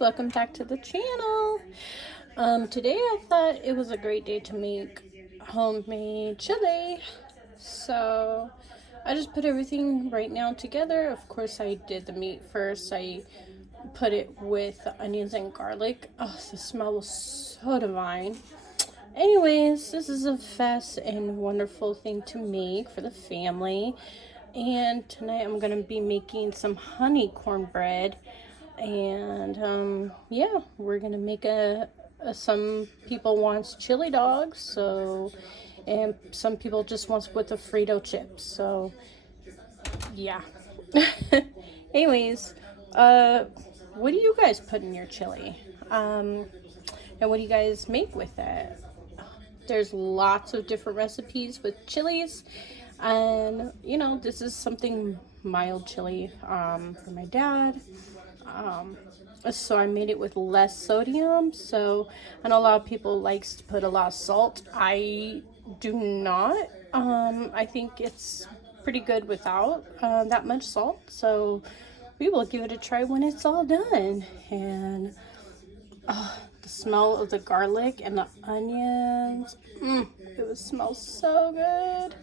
welcome back to the channel. Today I thought it was a great day to make homemade chili. So I just put everything right now together. Of course I did the meat first. I put it with the onions and garlic. Oh, the smell was so divine. Anyways, this is a fast and wonderful thing to make for the family. And tonight I'm going to be making some honey cornbread. And yeah, we're going to make some people wants chili dogs, so, and some people just wants with the Frito chips. So yeah. Anyways, what do you guys put in your chili? And what do you guys make with it? There's lots of different recipes with chilies, and this is something mild chili for my dad. So I made it with less sodium. So I know a lot of people likes to put a lot of salt. I do not. I think it's pretty good without that much salt. So we will give it a try when it's all done. And the smell of the garlic and the onions, it would smell so good.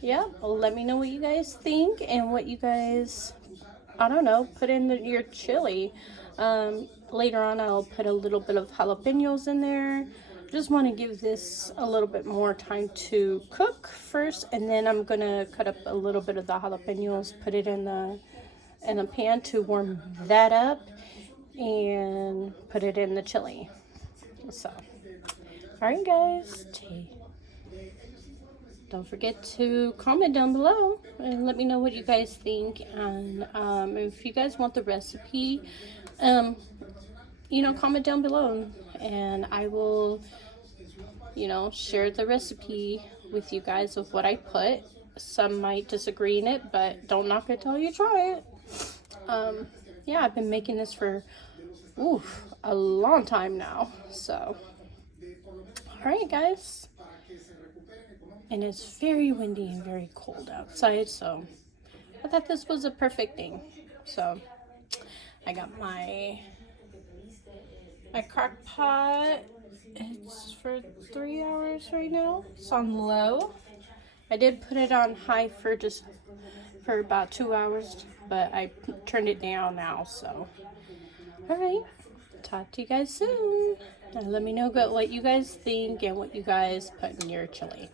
Yeah, well, let me know what you guys think and what you guys, I don't know, put in your chili. Later on I'll put a little bit of jalapenos in there. Just want to give this a little bit more time to cook first, and then I'm gonna cut up a little bit of the jalapenos, put it in the pan to warm that up, and put it in the chili. So, alright guys, don't forget to comment down below and let me know what you guys think. And if you guys want the recipe, comment down below, and I will, share the recipe with you guys of what I put. Some might disagree in it, but don't knock it till you try it. Yeah, I've been making this for a long time now. So, alright guys. And it's very windy and very cold outside, so I thought this was a perfect thing. So I got my Crock Pot. It's for 3 hours right now. It's on low. I did put it on high for about 2 hours, but I turned it down now. So alright, talk to you guys soon, and let me know what you guys think and what you guys put in your chili.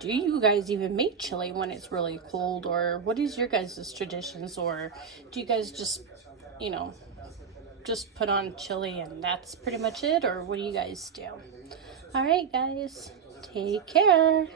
Do you guys even make chili when it's really cold, or what is your guys' traditions? Or do you guys just just put on chili and that's pretty much it? Or what do you guys do? Alright guys, take care.